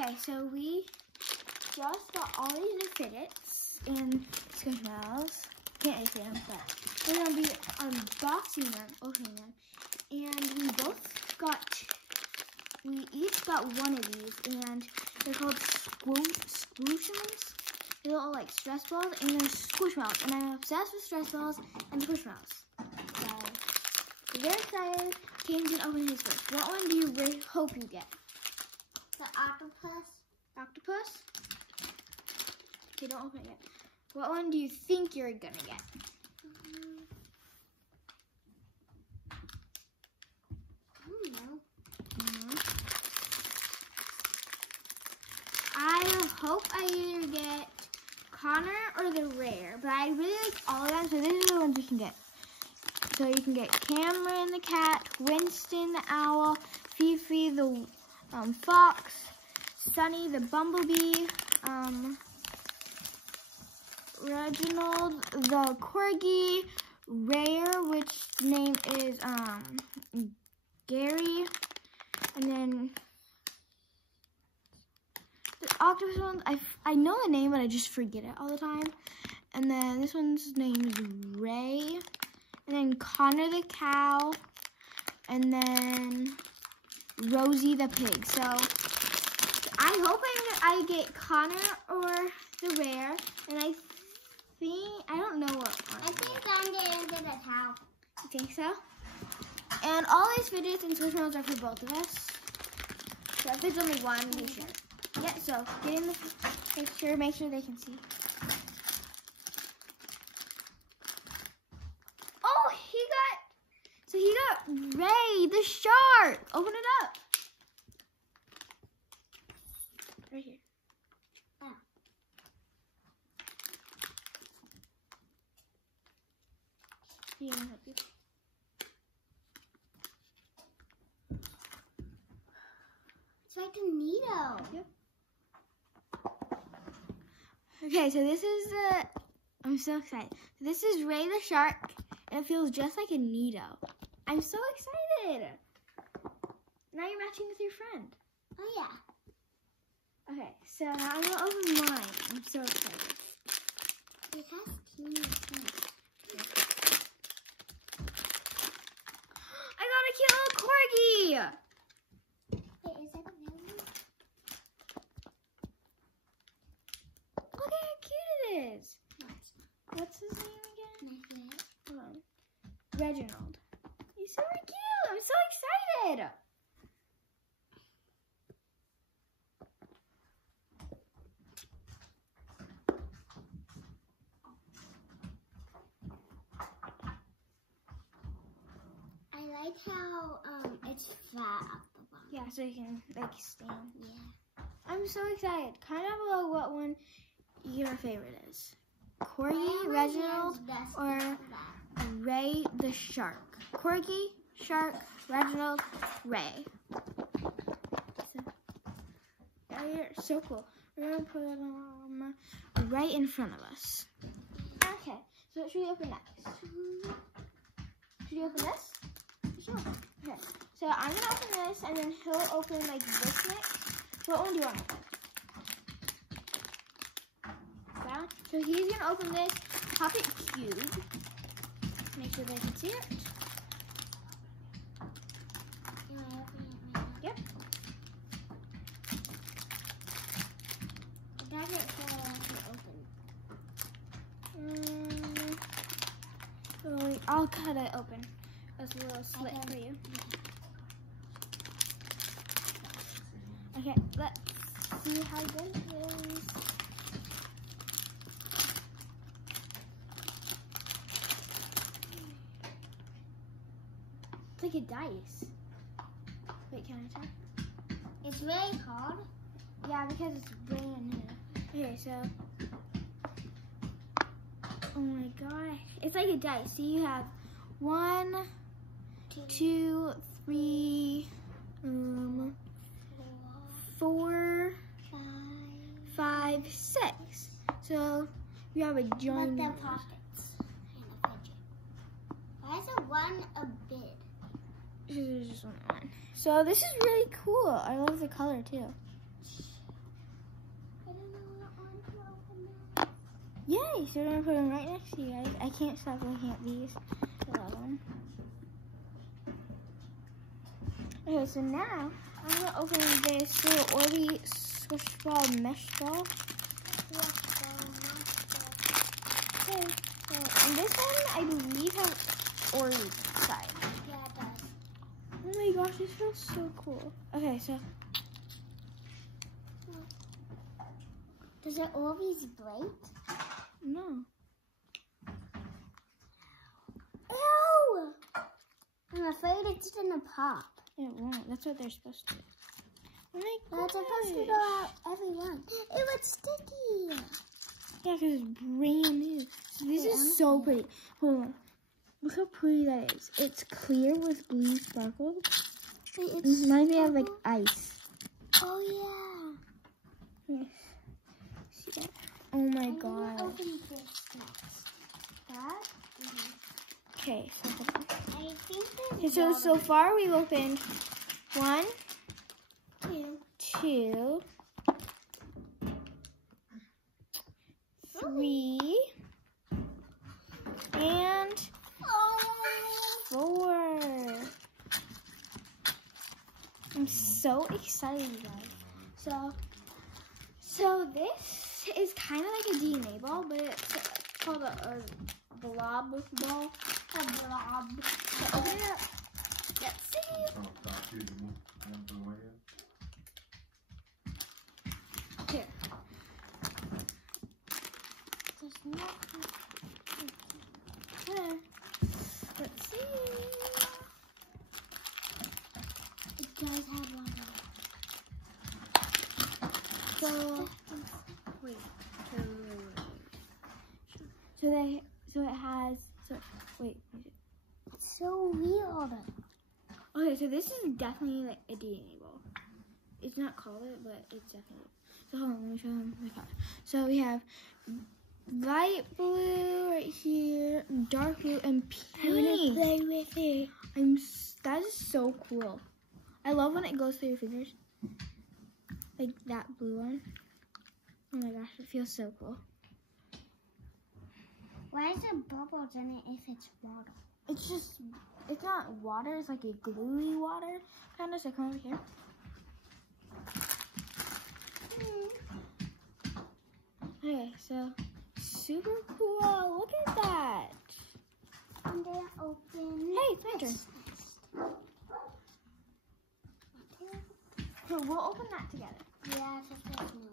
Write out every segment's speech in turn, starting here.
Okay, so we just got all these new fidgets and Squishmallows. Can't really see them, but we're gonna be unboxing them, opening them. And we each got one of these, and they're called Squooshums. They're little like stress balls, and they're Squishmallows. And I'm obsessed with stress balls and Squishmallows. So we're very excited. Kane's gonna open his first. What one do you hope you get? The octopus. Octopus? Okay, don't open it yet. What one do you think you're gonna get? I don't know. I hope I either get Connor or the rare, but I really like all of them, so these are the ones you can get. So you can get Cameron the cat, Winston the owl, Fifi the fox, Sunny the bumblebee, Reginald the corgi, rare, which name is Gary, and then the octopus ones, I know the name, but I just forget it all the time. And then this one's name is Ray, and then Connor the cow, and then Rosie the pig. So I hope I get Connor or the rare, and I don't know what one. I think I'm going to get a cow. You think so? And all these fidgets and Squishmallows are for both of us. So if there's only one, we share. Yeah, so get in the picture, make sure they can see. Oh, he got Ray the shark. Open it up. Right here. Oh. Here, I'll help you. It's like a needle. Yep. Okay, so this is I'm so excited. This is Ray the shark, and it feels just like a needle. I'm so excited. Now you're matching with your friend. Oh, yeah. Okay, so now I'm gonna open mine. I'm so excited. It has teeny things. I got a cute little corgi. Wait, is that a baby? Look at how cute it is. What's his name again? Hold on. Reginald. He's so cute. I'm so excited. I like how it's flat up the bottom. Yeah, so you can like stand. Yeah. I'm so excited. Comment below what one your favorite is. Corgi, Reginald, or Ray the shark. Corgi, shark, Reginald, Ray. So cool. We're gonna put them right in front of us. Okay, so what should we open next? Should we open this? Sure. Okay, so I'm gonna open this, and then he'll open like this next. So what one do you want to open? That? So he's gonna open this Puppet Cube. Make sure they can see it. Can I open it right now? Yep. I got it so I can open. I'll cut it open. That's a little slit for you. Okay, let's see how good it is. It's like a dice. Wait, can I try? It's really hard. Yeah, because it's brand new. Okay, so. Oh my gosh. It's like a dice. So you have 1, 2, 3, 4, 5, 6. So you have a joint. With the pockets and the fidget. Why is it one a bit? This is just one. So this is really cool. I love the color too. Yay! So we're gonna put them right next to you guys. I can't stop looking at these. I love them. Okay, so now I'm gonna open this little Orby squish ball mesh ball. Okay, so, and this one I believe has Orby inside. Yeah, it does. Oh my gosh, this feels so cool. Okay, so Does it always break? no. Ew! I'm afraid it's gonna pop. It won't. That's what they're supposed to do. Oh my That's gosh. supposed to go out every one. It was sticky. Yeah, because it's brand new. So this is so pretty. Hold on. Look how pretty that is. It's clear with blue sparkles. Wait, It reminds me of like ice. Oh yeah. Yes. See that? Oh my I'm gonna god. open this next. That? Okay, so I think okay, there's so far we've opened 1, two. 2, 3, and 4. I'm so excited, you guys. So this is kind of like a DNA ball, but it's called a blob ball. A blob. So open it up. Let's see. Here. There's nothing. There. Let's see. It does have one. So wait. So it has. So wait. It's so weird. Okay, so this is definitely like a DNA ball. It's not called it, but it's definitely. So hold on, let me show them the color. So we have light blue right here, dark blue, and pink. I wanna play with it. That is so cool. I love when it goes through your fingers, like that blue one. Oh my gosh, it feels so cool. Why is there bubbles in it if it's water? It's not water. It's like a gluey water kind of. So come over here. Okay, so super cool. Look at that. And then open. Hey, it's my turn. So we'll open that together. Yeah, just this one.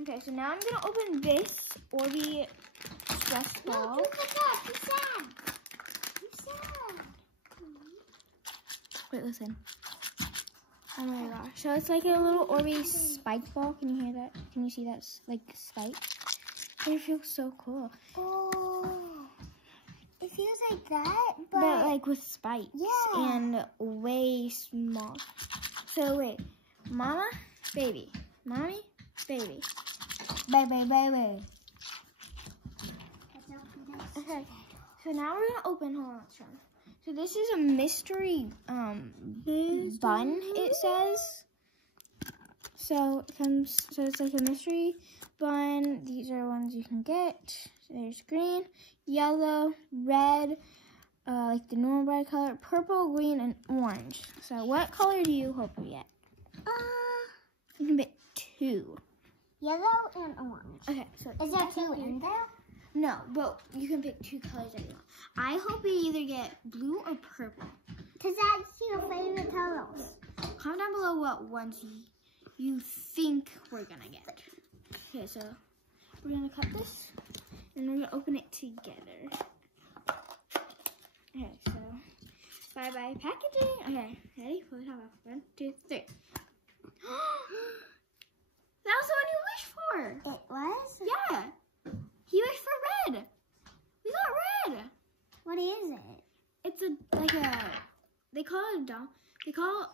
Okay, so now I'm gonna open this Orby stress ball. No, you can not. You sad. You sad. Wait, listen. Oh my gosh. So it's like a little Orby spike ball. Can you hear that? Can you see that like spike? It feels so cool. Oh. It feels like that, But like with spikes. Yeah. And way small. So wait. Mama, baby. Mommy, baby. Baby. Okay. So now we're gonna open. Hold on, let's try. So this is a mystery bun. It says. So it comes. So it's like a mystery bun. These are ones you can get. So there's green, yellow, red, like the normal red color, purple, green, and orange. So what color do you hope you get? You can pick 2. Yellow and orange. Okay. So Is there 2 in there? No, but you can pick 2 colors that you want. I hope you either get blue or purple. Because that's your favorite colors. Comment down below what ones you think we're gonna get. Okay, so we're gonna cut this and we're gonna open it together. Okay, so bye-bye packaging. Okay, ready? Pull the top off. 1, 2, 3. That was the one you wished for. It was? Yeah. He wished for red. We got red. What is it? It's they call it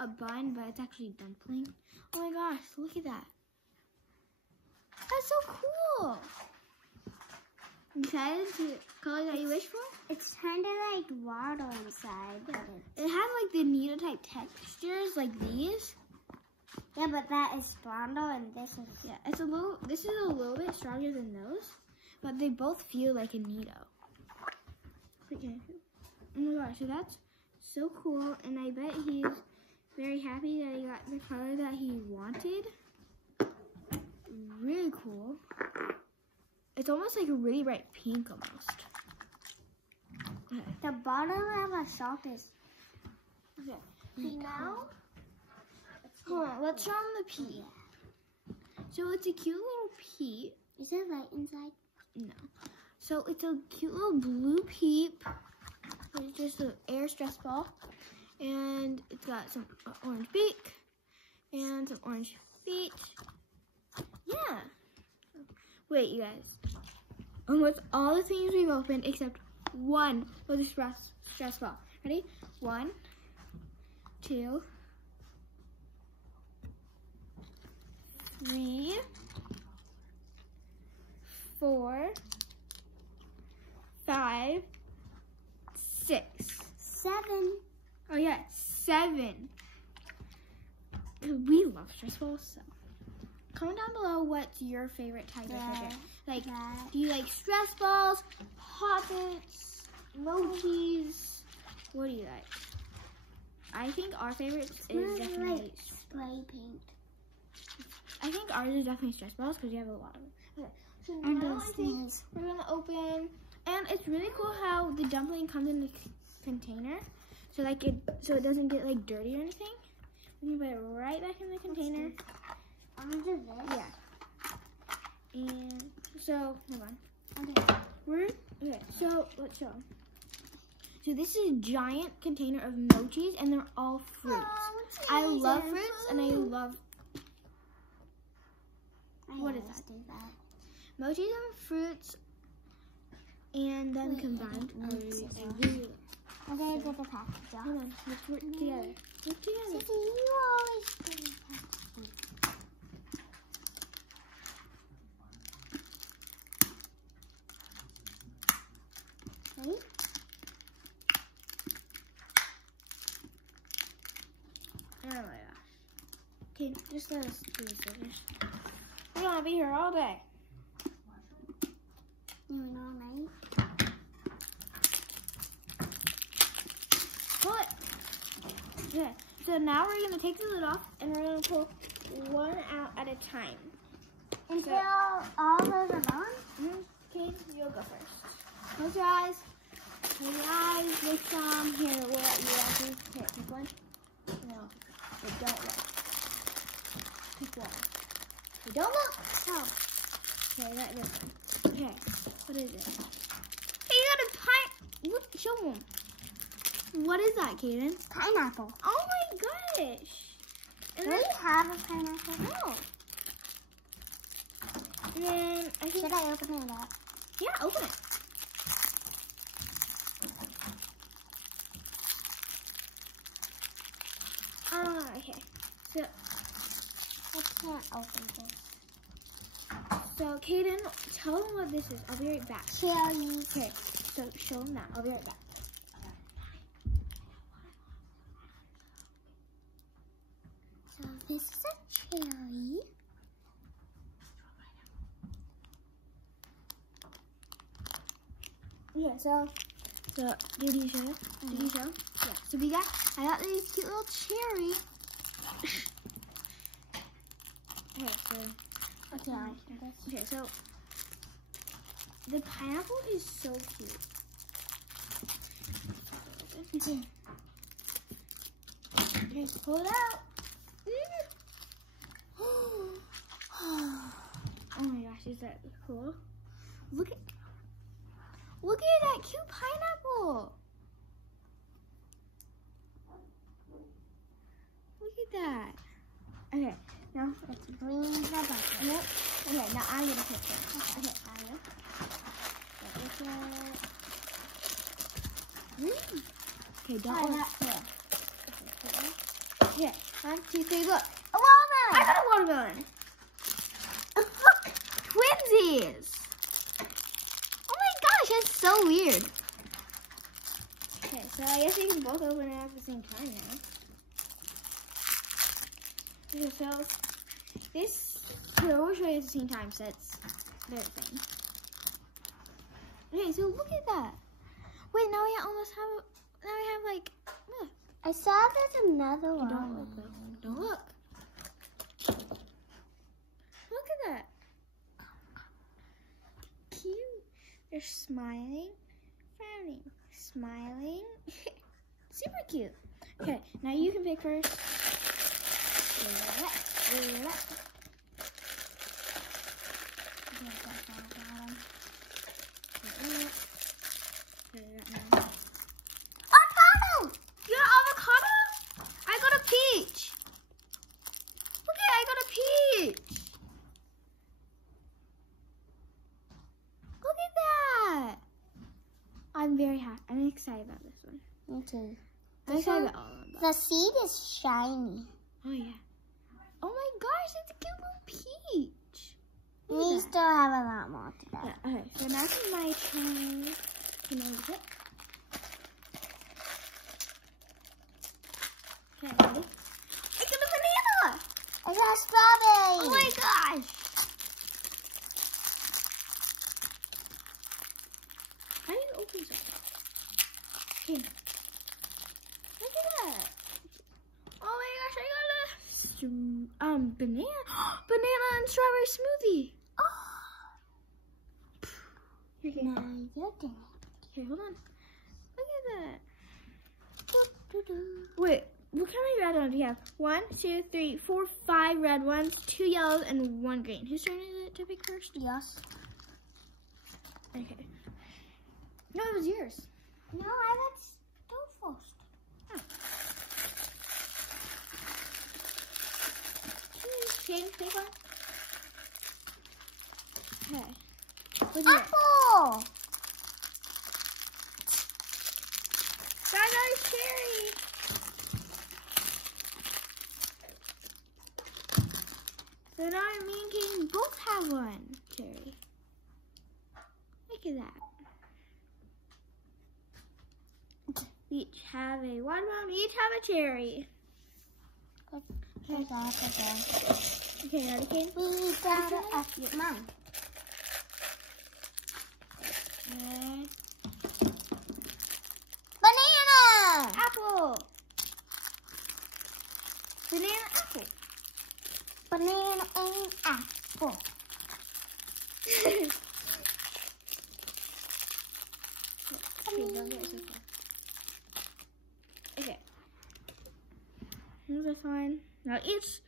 a bun, but it's actually dumpling. Oh my gosh, look at that. That's so cool. You excited to color that you wish for? It's kind of like water inside. But It has like the needle type textures like these. yeah, but that is stronger and this is... Yeah, this is a little bit stronger than those. but they both feel like a Neato. Okay. Oh my gosh, so that's so cool, and I bet he's very happy that he got the color that he wanted. Really cool. It's almost like a really bright pink almost. Okay. The bottom of a shop is. Okay. See now? Hold on, let's show him the Pete. So it's a cute little Pete. Is it right inside? No. So it's a cute little blue Peep. It's just an air stress ball. And it's got some orange beak and some orange feet. Yeah. Wait, you guys. Almost all the things we've opened except one with a stress ball. Ready? 1, 2, 3, 4, 5, 6. 7. Oh yeah, 7. We love stress balls, so comment down below what's your favorite type of fidget. Like, do you like stress balls, poppets, mochis? What do you like? I think our favorite is definitely spray paint. I think ours is definitely stress balls because we have a lot of them. Okay, so now I think we're gonna open, and it's really cool how the dumpling comes in the container, so like it doesn't get like dirty or anything. We can put it right back in the container. Under this. Yeah. And so hold on. Okay. Okay. So let's show them. So this is a giant container of mochis, and they're all fruits. I love fruits, and I love. What is that? Mochis and fruits, and then combined. I really love. I'm gonna get the package off. Hold on, let's work together. Work together. Sissy, you always get the package. Ready? Oh my gosh. Okay, just let us do this. We're gonna be here all day. You know, right? Pull it. Okay, so now we're gonna take the lid off, and we're gonna pull one out at a time. Until all those are gone? Okay, you'll go first. Close your eyes. Close your eyes. Look some. Here, we'll let you actually pick one. No, but don't look. Pick one. But don't look. No. Okay, that this one. Okay, what is it? Hey, you got a pine. Look, show them. What is that, Kaden? Pineapple. Oh my gosh. Do we have a pineapple? No. And then I think. Should I open it up? Yeah, open it. Okay. So I can't open this. So Kaden, tell them what this is. I'll be right back. Cherry. Okay. So show them that. I'll be right back. So this is a cherry. Yeah. So did you show? Did you show? Yeah. So I got these cute little cherry. Okay. So okay. So the pineapple is so cute. Okay. Okay. Pull it out. Oh my gosh, is that cool? Look at that cute pineapple. Look at that. Okay, now let's bring the bucket. Nope. Okay, now I'm gonna pick it. Okay, I will. Okay, don't look. Okay, 1, 2, 3, look. A watermelon. I got a watermelon. Look, twinsies. Oh my gosh, that's so weird. Okay, so I guess we can both open it at the same time now. Okay, so this, here, we'll show you at the same time, so it's their thing. Okay, so look at that. Wait, now we almost have. Now we have like. Look. I saw there's another one. Don't look. Don't look. Look at that. Cute. They're smiling, frowning, smiling. Super cute. Okay, now you can pick first. Avocado! You got avocado? I got a peach. Look at, I got a peach. Look at that. I'm very happy. I'm excited about this one. Me too. I'm excited about all of them. The seed is shiny. Oh yeah. Oh my gosh, it's a cute little peach. Look We at still have a lot more to go. that. Yeah, okay, so now it's my turn. Can I use it? Okay, ready? I got a banana! I got strawberry. Oh my gosh! How do you open that? Okay. Look at that. Oh my gosh, I got a banana. Banana and strawberry smoothie. Oh. Here, here. Now you're doing Okay, hold on. Look at that. it. Wait, what kind of red ones do you have? 1, 2, 3, 4, 5 red ones, 2 yellows, and 1 green. Whose turn is it to pick first? Yes. Okay. No, it was yours. No, I let's do first. Okay, pick one. Okay. What's yours? Apple. I got a cherry. So now me and Kaden both have one cherry. Look at that. We each have a watermelon, we each have a cherry. Okay. Okay, ready, Kaden? We gotta ask mine. Okay. Banana. Apple. Banana, apple. Banana and apple. Okay, don't get it so far. Okay. Here's this one. Now each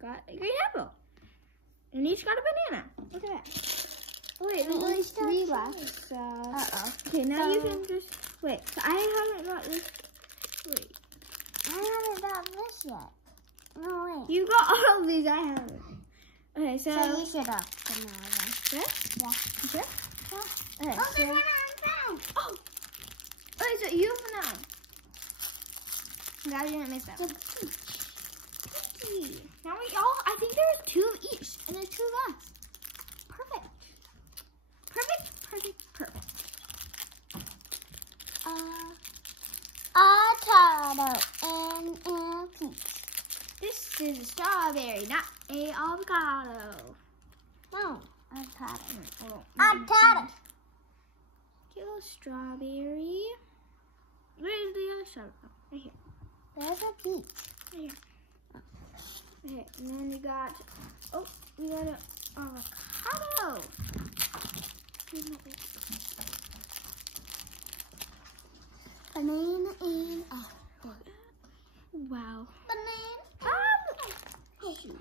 got a green apple. And each got a banana. Look at that. Oh wait, there's only 3 left. So. Uh-oh. Okay, now you So- can just wait. So I haven't got this. Wait. I haven't got this yet. No, wait. You got all of these. I haven't. Okay, so. So you should have the one. Sure? Yeah. You sure? Yeah. Okay. Oh, So, banana and found. oh. Okay, so you open now. Glad you didn't miss that. The one. peach. Now we all. I think there's 2 of each, and there's 2 left. Perfect. Perfect. Perfect. Perfect. Avocado and a peach. This is a strawberry, not a avocado. No, avocado. Oh, Avocado. cute little strawberry. Where's the other strawberry? Oh, right here. There's a peach. Right here. Okay, and then we got. Oh, we got an avocado. Where's my other? Banana and apple. Wow. Banana. Shoot.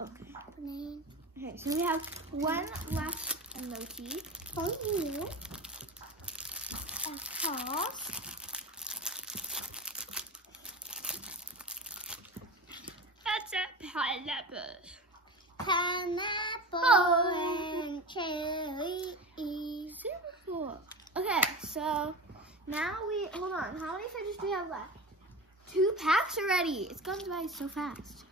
Okay. Banana. Okay, so we have 1 left emoji. For you. A horse. That's a pineapple. Pineapple and cherry. Super cool. Okay, so now we hold on. How many fidgets do we have left? 2 packs already. It's gone by so fast.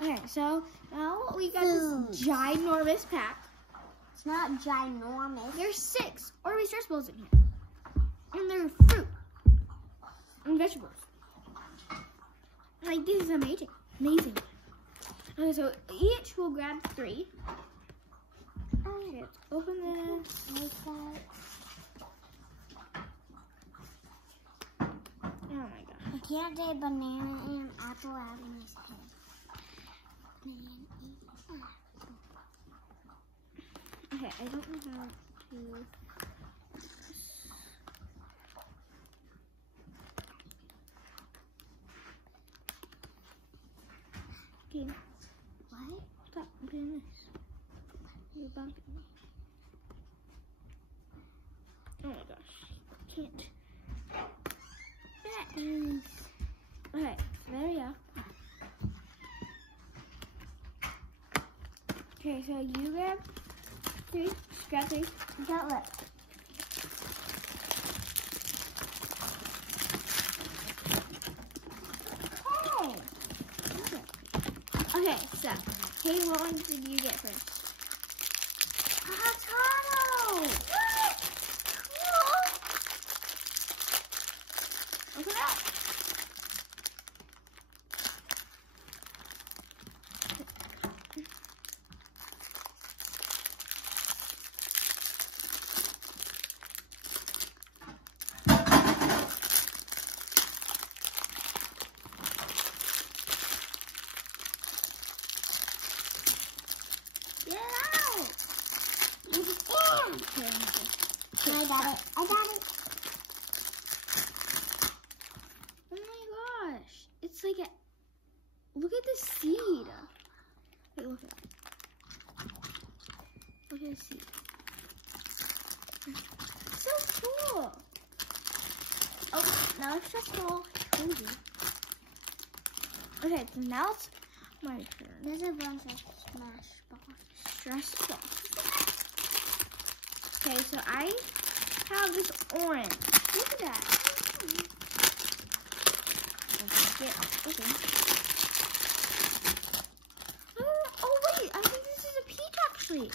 Okay, so now we got this ginormous pack. It's not ginormous. There's 6 Orbeez bowls in here. And they're fruit and vegetables. Like, this is amazing. Amazing. Okay, so each will grab 3. Okay, let's open this. Like that. Oh my gosh. I can't say banana and apple out of his head. Banana and apple. Okay, I don't know how to. Okay. What? Stop doing this. You're bumping me. Oh my gosh. Can't. That is. Okay, there we go. Okay, so you grab three, grab three. Don't look. Oh! Okay, so, hey, what one did you get first? Avocado! What? Cool! Open it up. Get it out! It's in! I got it. I got it. Oh my gosh. It's like a, look at the seed. Wait, look at it. Look at the seed. So cool. Oh, now it's just all cozy. Okay, so now it's my turn. There's a bunch of smash balls. Stress ball. Okay, so I have this orange. Look at that. Okay. Oh wait, I think this is a peach actually.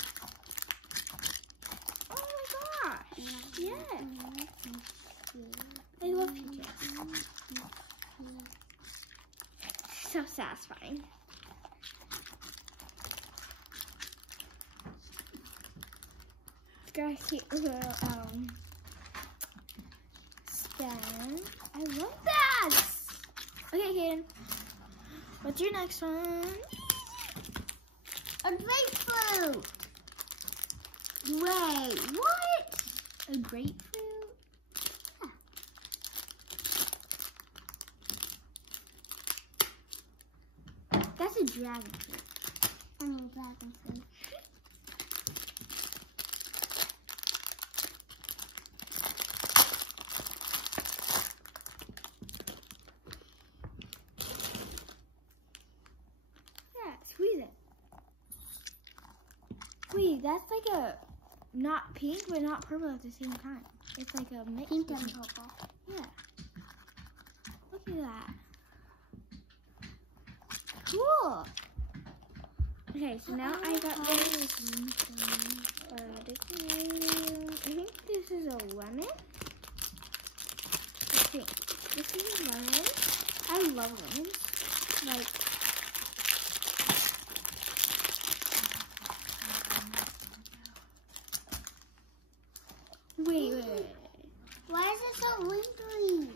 Oh my gosh. Yeah. I love peaches. So satisfying. Guys, see a little stand. I love that. Okay, Kaden. What's your next one? A grapefruit. Wait, what? A grapefruit? Yeah. That's a dragon fruit. I mean, dragon fruit. Squeeze it. Wait, that's like a not pink but not purple at the same time. It's like a mix. Pink and purple. Yeah. Look at that. Cool. Okay, so now I got this. I think this is a lemon. I think this is a lemon. I love lemons. Like. Wait. Why is it so wrinkly?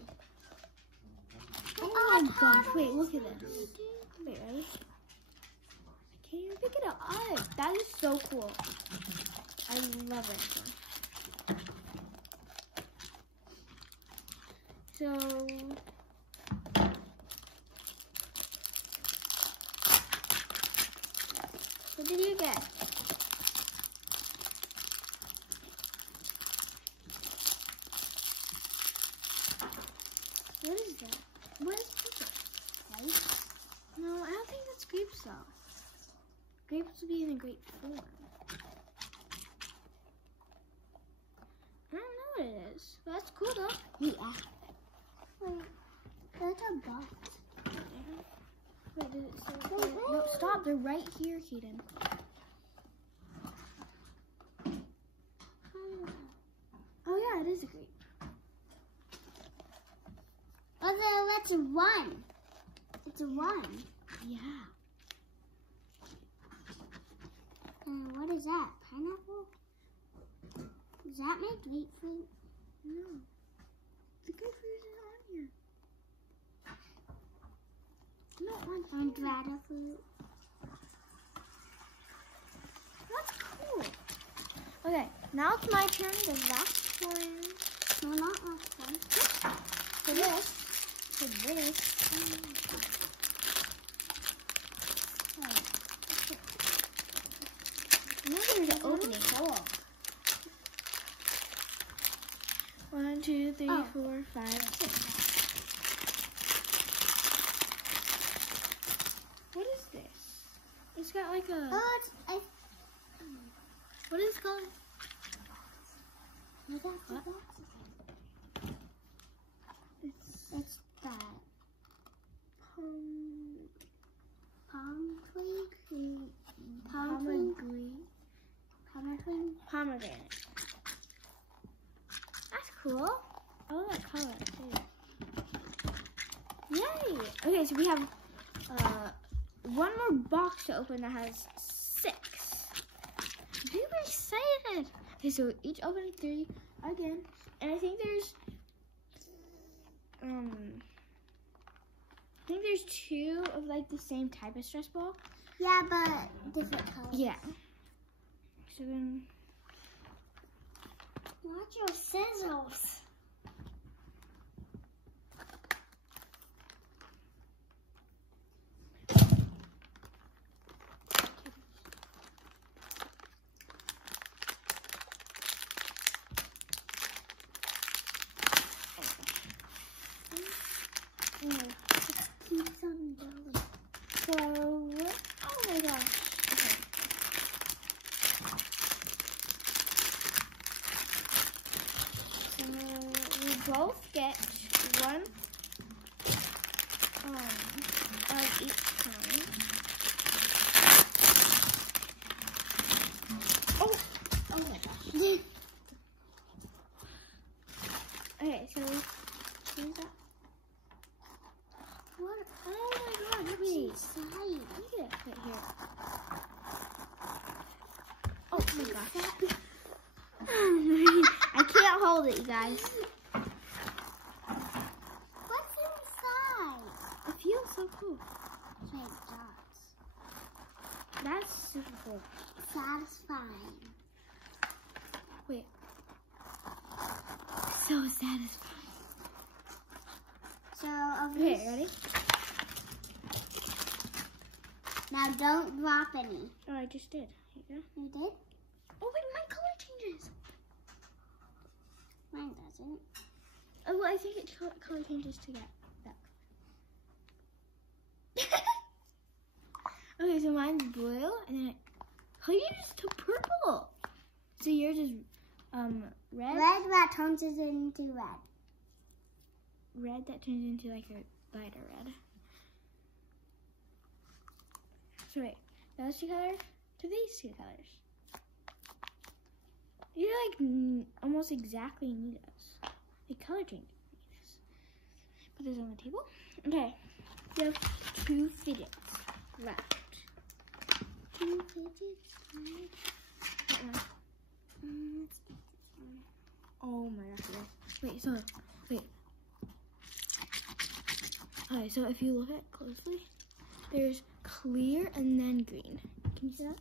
Oh my gosh, wait, look at this. Wait, ready? I can't even pick it up. That is so cool. I love it. So, what did you get? What is that? What is purple? Grapes? No, I don't think that's grapes though. Grapes would be in a grape form. I don't know what it is. But that's cool though. Yeah. Wait, that's a box. Wait, did it say? No, stop. They're right here, Keaton. Oh yeah, it is a grape. Oh, that's one. It's a one. Yeah. What is that? Pineapple? Does that make grapefruit? No. The grapefruit isn't on here. No, on dragon fruit. That's cool. Okay, now it's my turn. The last one. No, not last one. For this. For this. Now there's an opening. Cool. 1, 2, 3, 4, 5, 6. What is this? It's got like a. Oh, What is it called? I got the What? boxes. It's that Pomegranate. That's cool. I love that color too. Yay! Okay, so we have one more box to open that has 6. I'm super excited. Okay, so each opening 3 again, and I think there's 2 of like the same type of stress ball. Yeah, but different colors. Yeah. So then, watch your scissors. Keeps on going. so, oh my gosh. Okay. So we both get one of each kind. Oh my gosh. Okay, so who's that? What? Oh my god, wait. Inside. Look at it right here. Oh my gosh. I can't hold it, you guys. What's inside? It feels so cool. Like dots. That's super cool. Satisfying. Wait. So satisfying. So, Okay, ready? Now don't drop any. Oh, I just did. Here you go. You did? Oh wait, my color changes. Mine doesn't. Oh, well, I think it color changes to that. Okay, so mine's blue, and then it changes to purple. So yours is red. Red that turns it into red. Red that turns into like a lighter red. So wait, those 2 colors to these 2 colors. You're like almost exactly neatos. The color change. Put this on the table. Okay, we have 2 fidgets left. 2 fidgets left. Oh my gosh, guys. Wait, so wait. Okay, so if you look at it closely, there's clear and then green. Can you see that?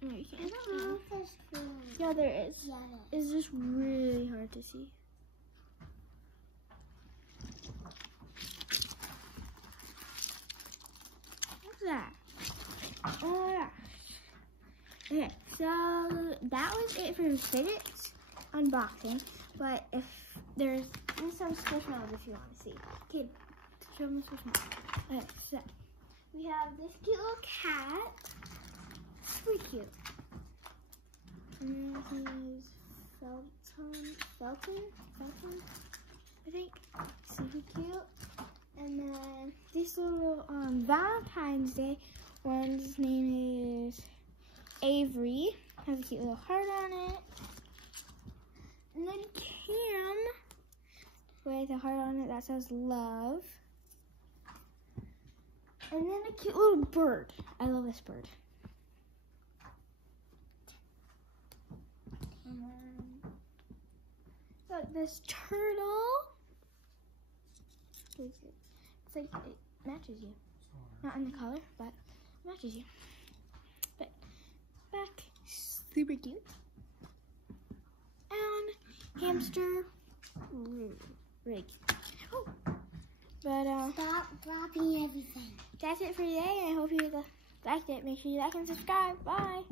No, you can't. I don't know if there's green. Yeah, there is. Yeah, It's just really hard to see. What's that? Oh my gosh. Okay, so that was it for fidgets unboxing. But if there's some squishmallows if you want to see. Okay, show them the squishmallows. Okay, so we have this cute little cat. Super cute. And then he's Felton, I think. Super cute. And then this little Valentine's Day one's name is Avery. Has a cute little heart on it. And then Cam with a heart on it that says love. And then a cute little bird. I love this bird. got this turtle. It's like it matches you. Not in the color, but it matches you. But back, super cute. And hamster, really cute. Oh. But Stop dropping everything. that's it for today. I hope you liked it. Make sure you like and subscribe. Bye.